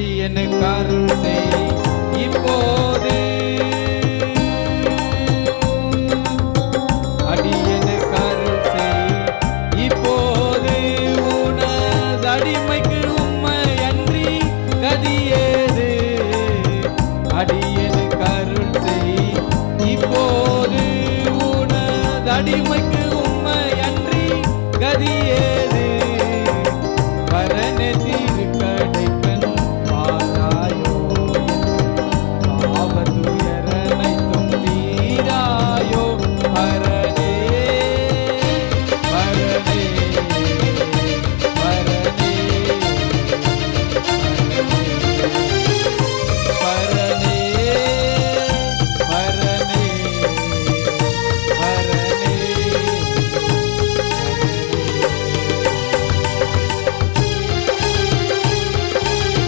அடியனுக்கு அருள் செய் இப்போது. அடியனுக்கு அருள் செய் இப்போது. உனது அடிமைக்கு உம்மை அன்றி கதியேது. அடியனுக்கு அருள் செய் இப்போது. உனது அடிமைக்கு